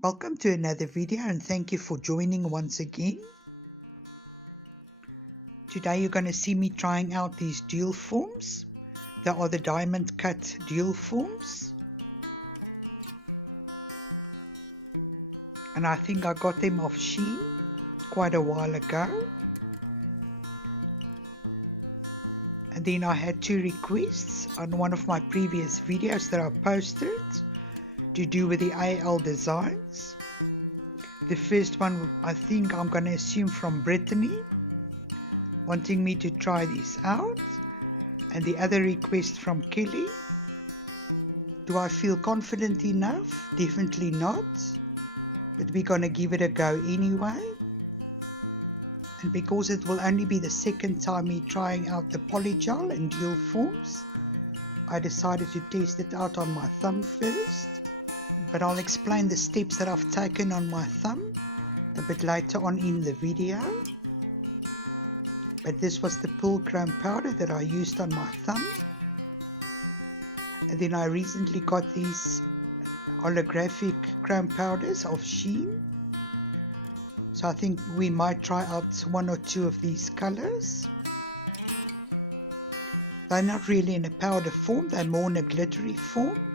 Welcome to another video and thank you for joining once again. Today you're going to see me trying out these dual forms. They are the diamond cut dual forms. And I think I got them off Shein quite a while ago. And then I had 2 requests on one of my previous videos that I posted to do with the AL designs. The first one, I think I'm going to assume from Brittany, wanting me to try these out. And the other request from Kelly, do I feel confident enough? Definitely not, but we're going to give it a go anyway. And because it will only be the second time me trying out the Polygel and dual forms, I decided to test it out on my thumb first. But I'll explain the steps that I've taken on my thumb a bit later on in the video. But this was the Pearl Chrome powder that I used on my thumb. And then I recently got these holographic chrome powders of Shein. So I think we might try out 1 or 2 of these colors. They're not really in a powder form, they're more in a glittery form.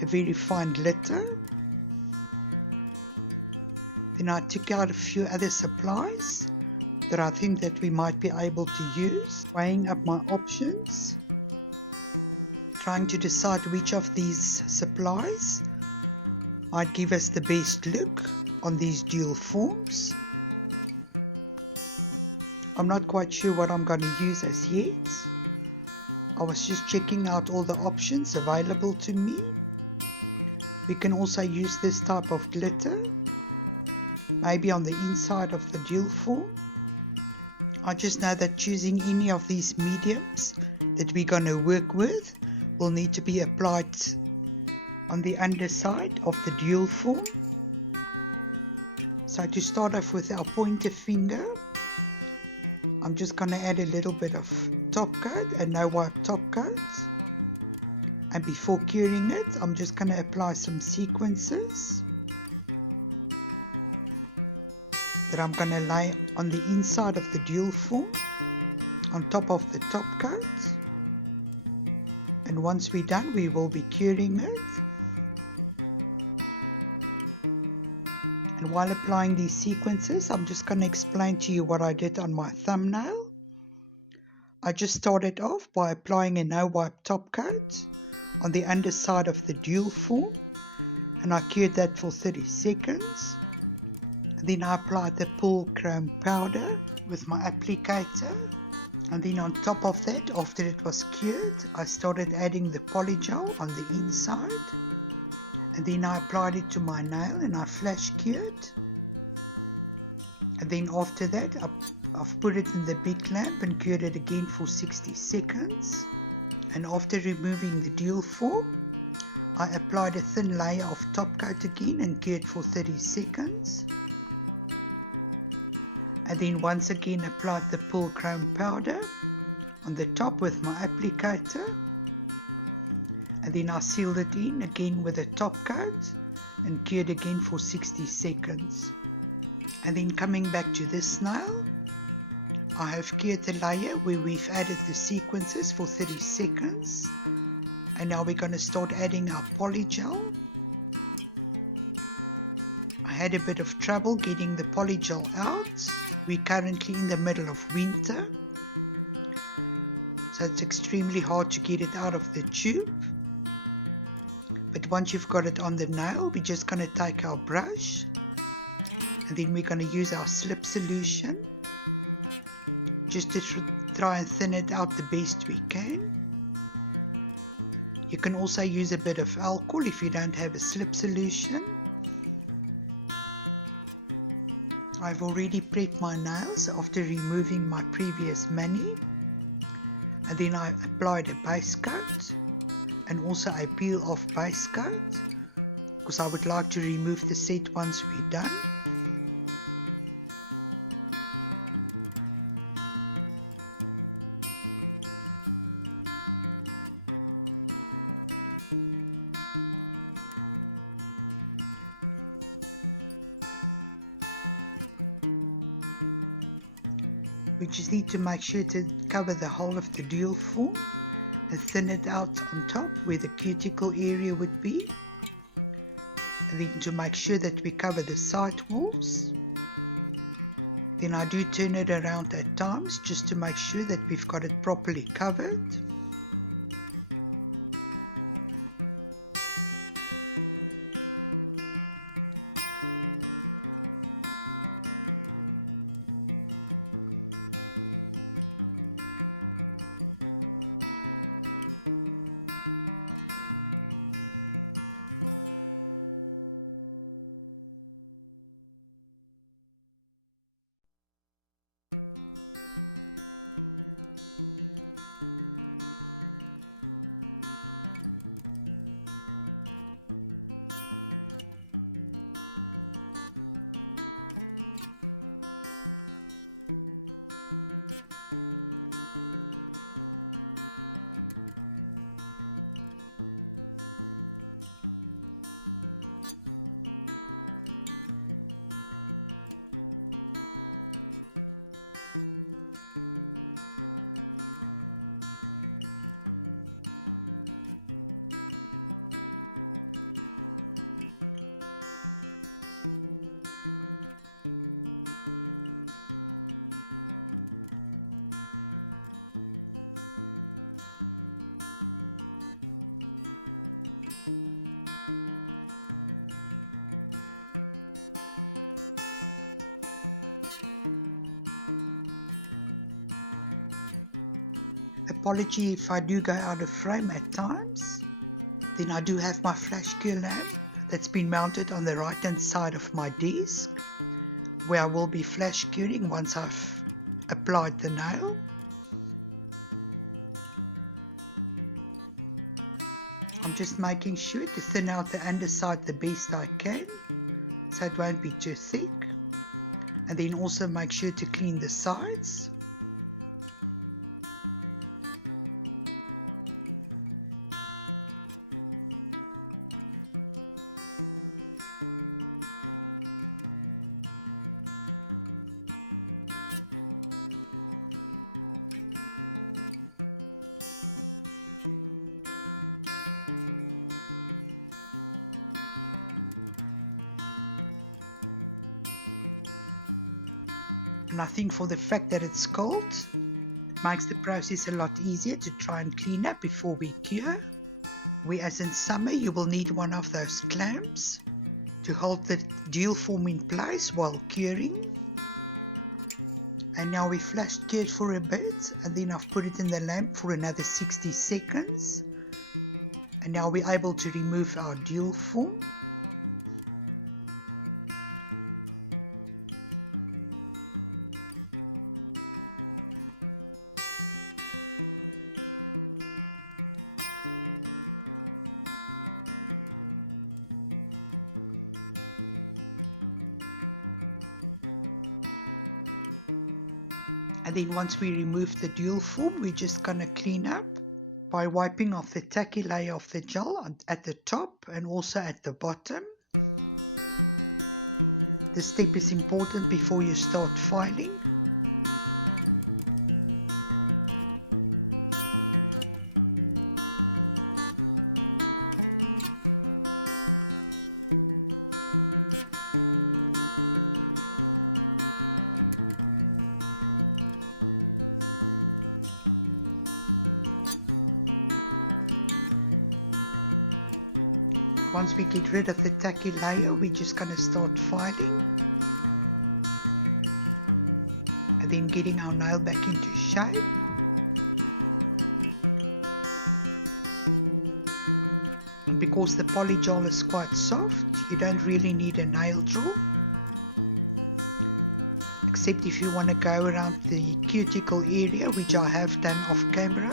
A very fine glitter. Then I took out a few other supplies that I think that we might be able to use, weighing up my options, trying to decide which of these supplies might give us the best look on these dual forms. I'm not quite sure what I'm going to use as yet. I was just checking out all the options available to me. We can also use this type of glitter, maybe on the inside of the dual form. I just know that choosing any of these mediums that we're going to work with will need to be applied on the underside of the dual form. So to start off with our pointer finger, I'm just going to add a little bit of top coat and no wipe top coat. And before curing it, I'm just going to apply some sequences that I'm going to lay on the inside of the dual form, on top of the top coat. And once we're done, we will be curing it. And while applying these sequences, I'm just going to explain to you what I did on my thumbnail. I just started off by applying a no-wipe top coat on the underside of the dual form, and I cured that for 30 seconds. And then I applied the Pearl Chrome powder with my applicator, and then on top of that, after it was cured, I started adding the Polygel on the inside, and then I applied it to my nail and I flash cured. And then after that, I've put it in the big lamp and cured it again for 60 seconds. And after removing the dual form, I applied a thin layer of top coat again and cured for 30 seconds. And then once again applied the Pearl Chrome powder on the top with my applicator. And then I sealed it in again with a top coat and cured again for 60 seconds. And then coming back to this nail, I have cured the layer where we've added the sequences for 30 seconds. And now we're going to start adding our Polygel. I had a bit of trouble getting the Polygel out. We're currently in the middle of winter, so it's extremely hard to get it out of the tube. But once you've got it on the nail, we're just going to take our brush, and then we're going to use our slip solution just to try and thin it out the best we can. You can also use a bit of alcohol if you don't have a slip solution. I've already prepped my nails after removing my previous mani, and then I applied a base coat and also a peel off base coat, because I would like to remove the set once we're done. to make sure to cover the whole of the deal form and thin it out on top where the cuticle area would be. And then to make sure that we cover the side walls. Then I do turn it around at times just to make sure that we've got it properly covered. Apology if I do go out of frame at times. Then I do have my flash cure lamp that's been mounted on the right hand side of my desk, where I will be flash curing once I've applied the nail. I'm just making sure to thin out the underside the best I can so it won't be too thick, and then also make sure to clean the sides. And I think for the fact that it's cold, it makes the process a lot easier to try and clean up before we cure. Whereas in summer you will need one of those clamps to hold the deal form in place while curing. And now we flash cured for a bit, and then I've put it in the lamp for another 60 seconds. And now we're able to remove our deal form. And then once we remove the deal form, we're just going to clean up by wiping off the tacky layer of the gel at the top and also at the bottom. This step is important before you start filing. Once we get rid of the tacky layer, we're just going to start filing and then getting our nail back into shape. And because the polygel is quite soft, you don't really need a nail draw, except if you want to go around the cuticle area, which I have done off camera.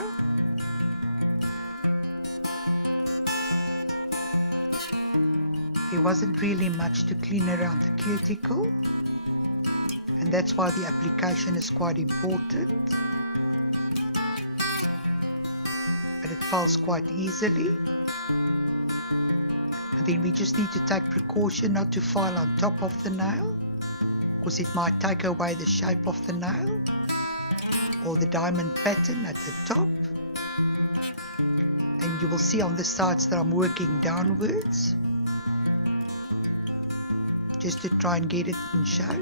There wasn't really much to clean around the cuticle, and that's why the application is quite important. But it files quite easily. And then we just need to take precaution not to file on top of the nail, because it might take away the shape of the nail. or the diamond pattern at the top. And you will see on the sides that I'm working downwards, just to try and get it in shape.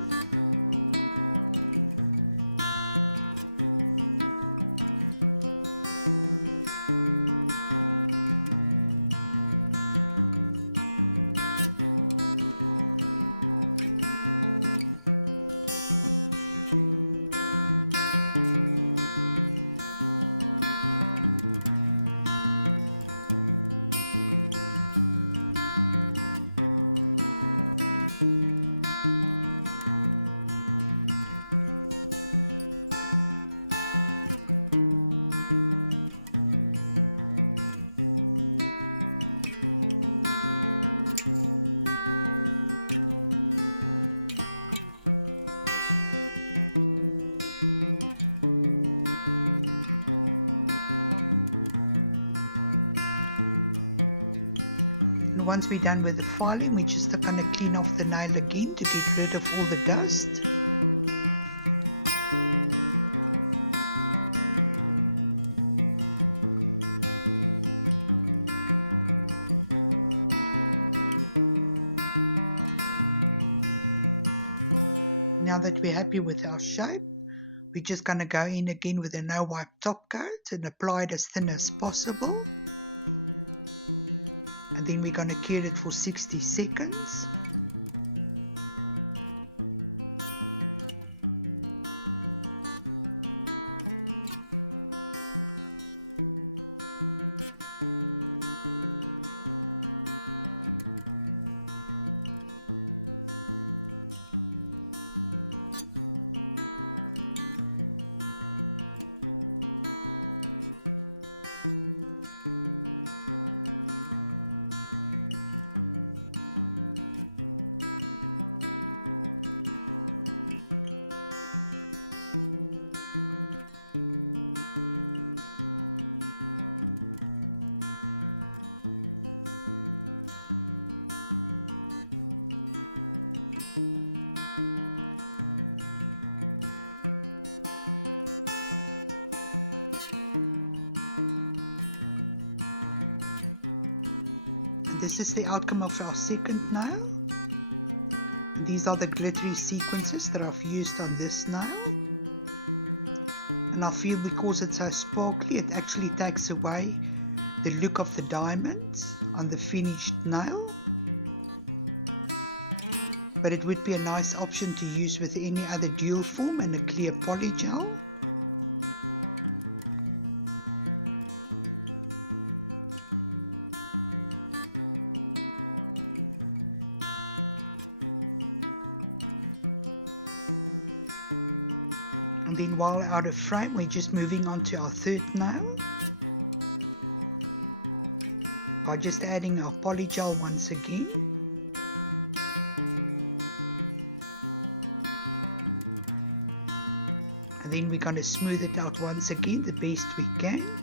Once we're done with the filing, we're just going to clean off the nail again to get rid of all the dust. Now that we're happy with our shape, we're just going to go in again with a no wipe top coat and apply it as thin as possible. And then we're going to cure it for 60 seconds. This is the outcome of our second nail. And these are the glittery sequences that I've used on this nail. And I feel because it's so sparkly, it actually takes away the look of the diamonds on the finished nail. But it would be a nice option to use with any other dual form and a clear polygel. While out of frame, we're just moving on to our third nail by just adding our polygel once again. And then we're going to smooth it out once again the best we can.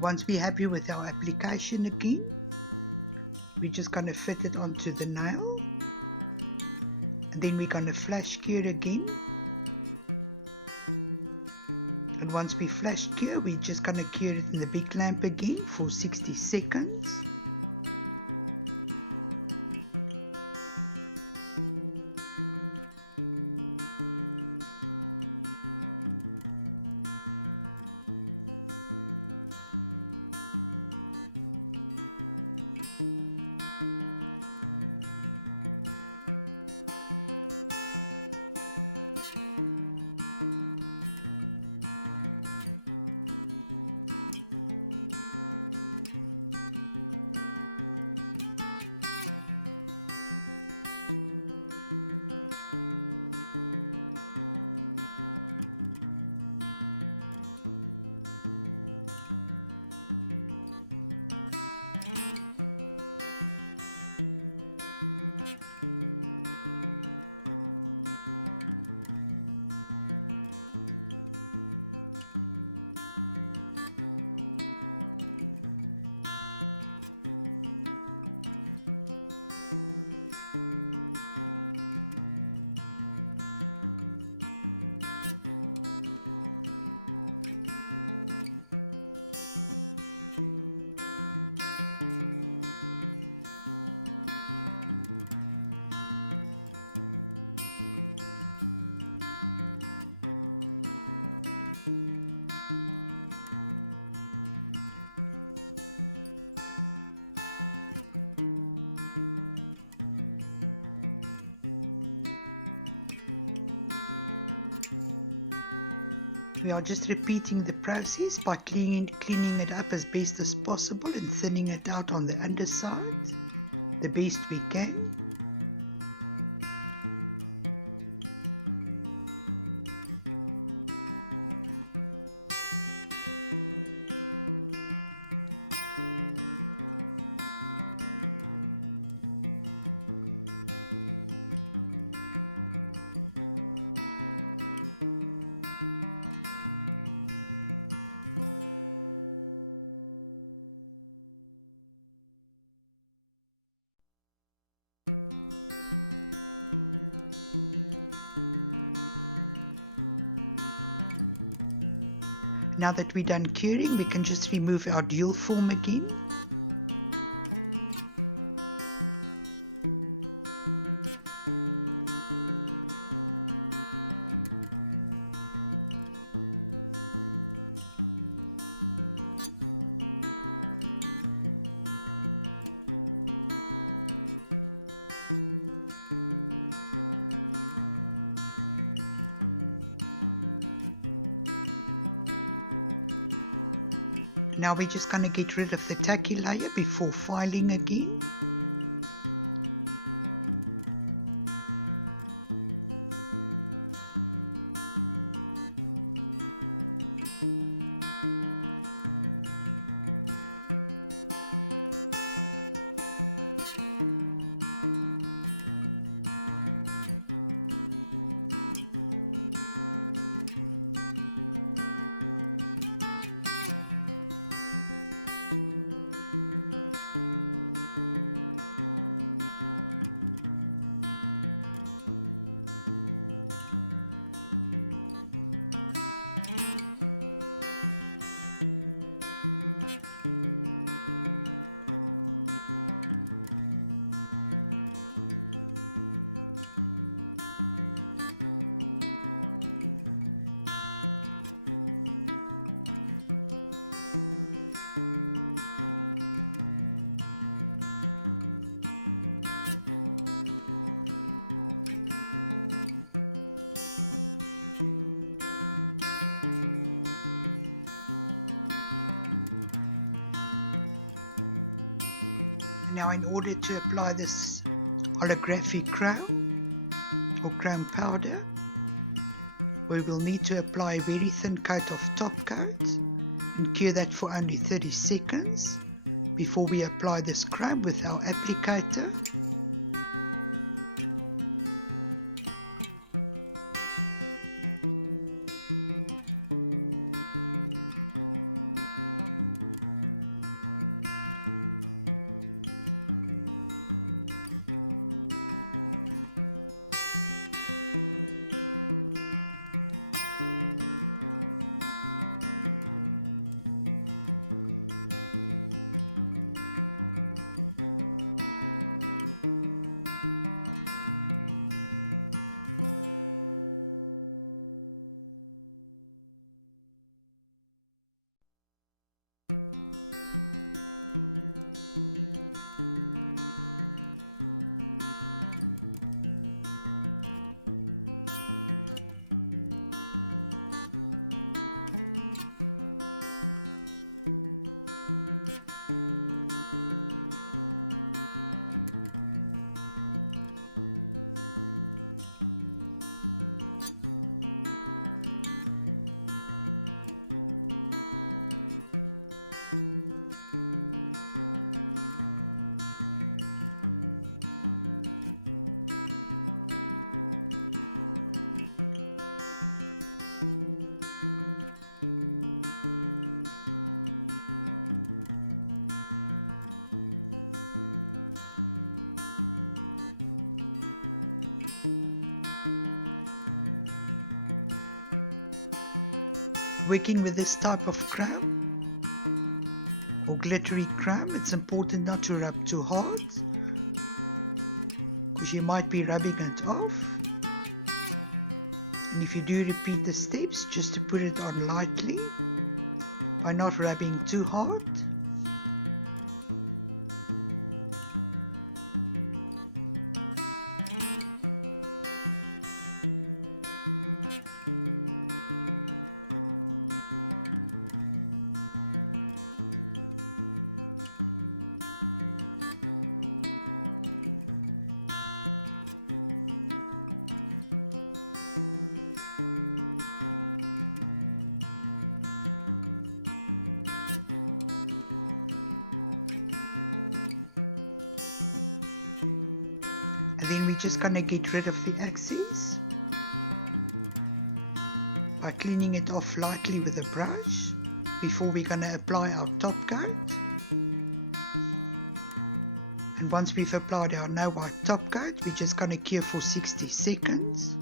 Once we're happy with our application again, we're just going to fit it onto the nail, and then we're going to flash cure again. And once we flash cure, we're just going to cure it in the big lamp again for 60 seconds. We are just repeating the process by cleaning it up as best as possible and thinning it out on the underside the best we can. Now that we're done curing, we can just remove our dual form again. Now we're just going to get rid of the tacky layer before filing again. Now in order to apply this holographic crown or crown powder, we will need to apply a very thin coat of top coat and cure that for only 30 seconds before we apply the scrub with our applicator. working with this type of chrome or glittery chrome, it's important not to rub too hard because you might be rubbing it off. And if you do repeat the steps, just to put it on lightly by not rubbing too hard. We're just going to get rid of the excess by cleaning it off lightly with a brush before we're going to apply our top coat. And once we've applied our no white top coat, we're just going to cure for 60 seconds.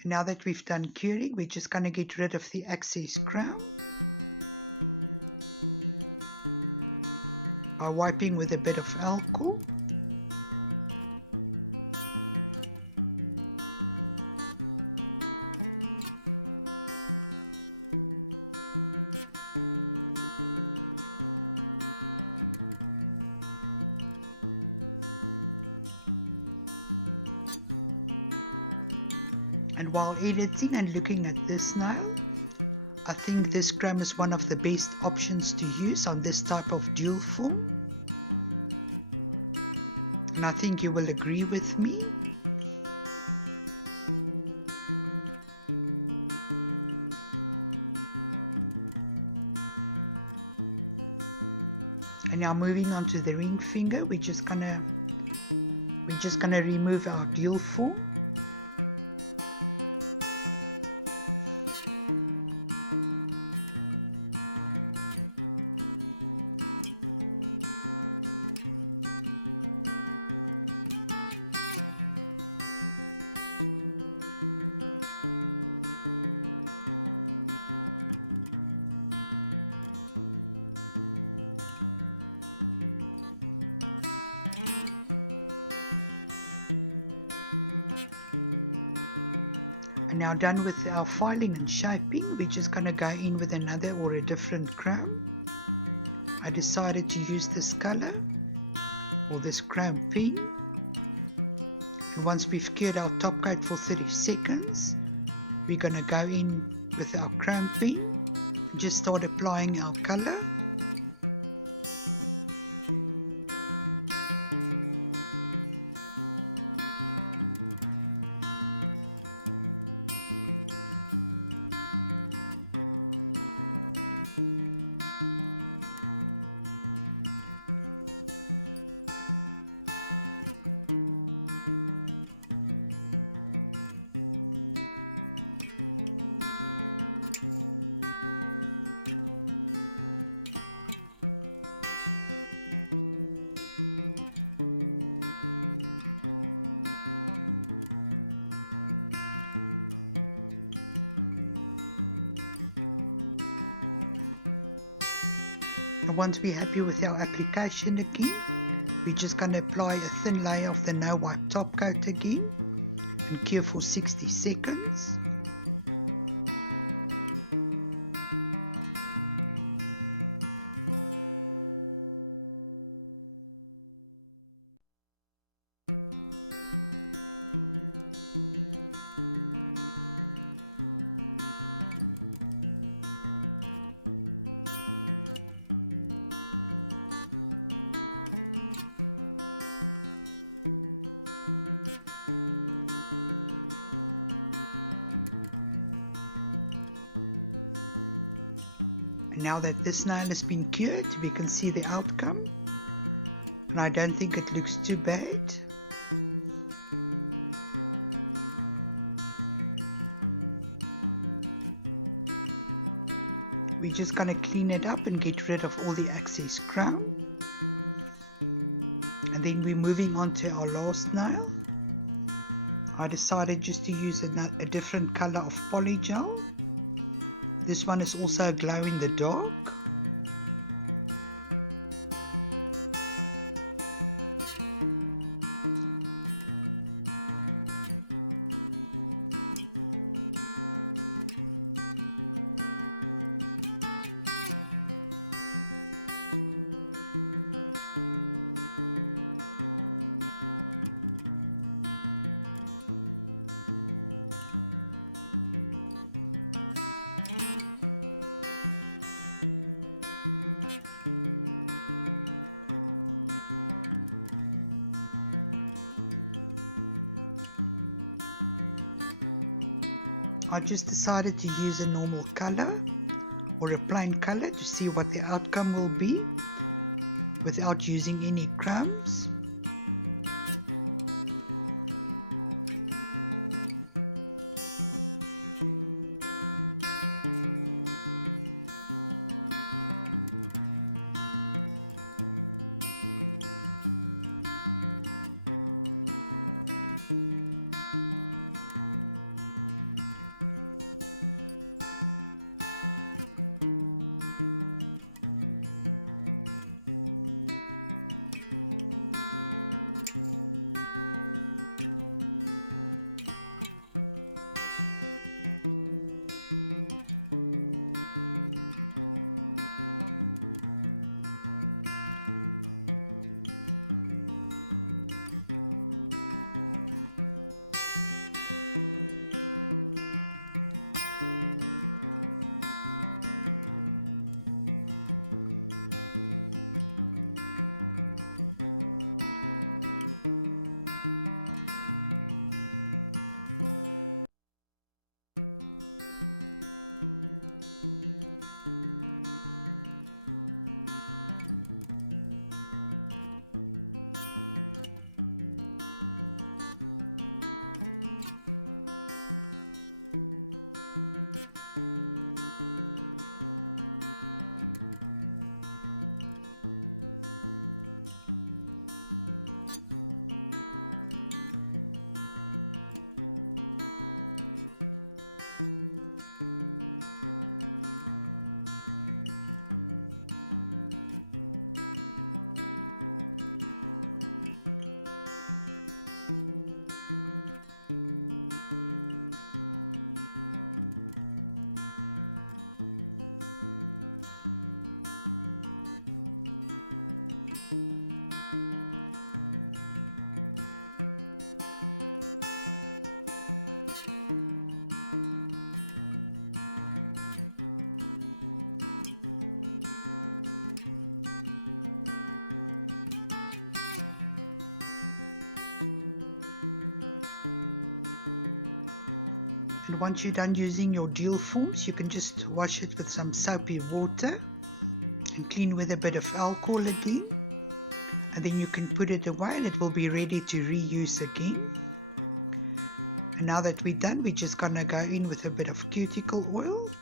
And now that we've done curing, we're just going to get rid of the excess chrome by wiping with a bit of alcohol. While editing and looking at this nail, I think this chrome is one of the best options to use on this type of dual form, and I think you will agree with me. And now moving on to the ring finger, we're just gonna remove our dual form. Now done with our filing and shaping, we're just going to go in with another or a different chrome. I decided to use this color or this chrome pink. And once we've cured our top coat for 30 seconds, we're going to go in with our chrome pink and just start applying our color. And once we're happy with our application again, we're just going to apply a thin layer of the no wipe top coat again and cure for 60 seconds. And now that this nail has been cured, we can see the outcome, and I don't think it looks too bad. We're just going to clean it up and get rid of all the excess crown. And then we're moving on to our last nail. I decided just to use a different color of Polygel. This one is also a glow in the dark. I just decided to use a normal color or a plain color to see what the outcome will be without using any crumbs. Once you're done using your deal forms, you can just wash it with some soapy water and clean with a bit of alcohol again, and then you can put it away and it will be ready to reuse again. And now that we're done, we're just gonna go in with a bit of cuticle oil.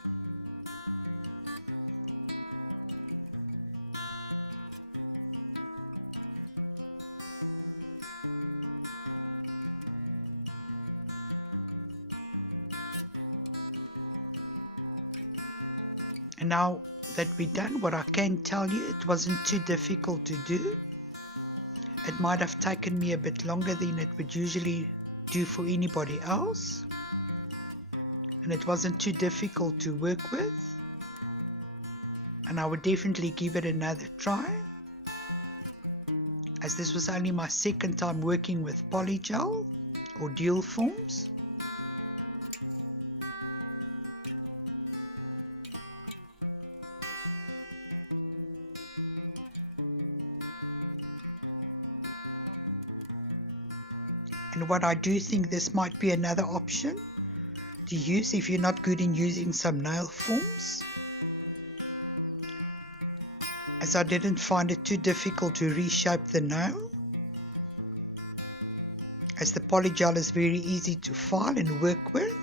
Now that we're done, what I can tell you, it wasn't too difficult to do. It might have taken me a bit longer than it would usually do for anybody else, and it wasn't too difficult to work with, and I would definitely give it another try, as this was only my second time working with Polygel or deal forms. And what I do think this might be another option to use if you're not good in using some nail forms. as I didn't find it too difficult to reshape the nail, as the polygel is very easy to file and work with.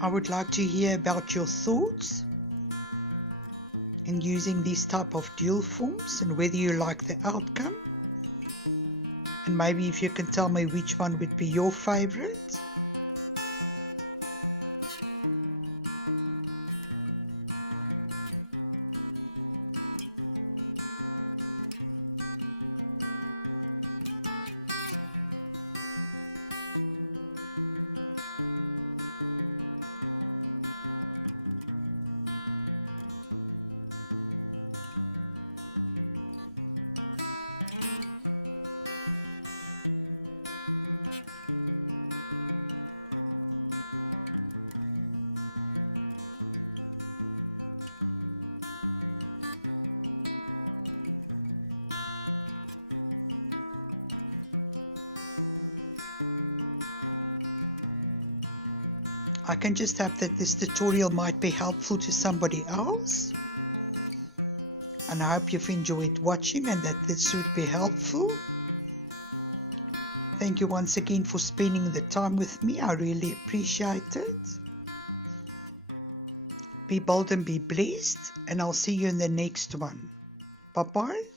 I would like to hear about your thoughts in using these type of dual forms and whether you like the outcome, and maybe if you can tell me which one would be your favorite. I can just hope that this tutorial might be helpful to somebody else, and I hope you've enjoyed watching and that this would be helpful. Thank you once again for spending the time with me. I really appreciate it. Be bold and be blessed, and I'll see you in the next one. Bye-bye.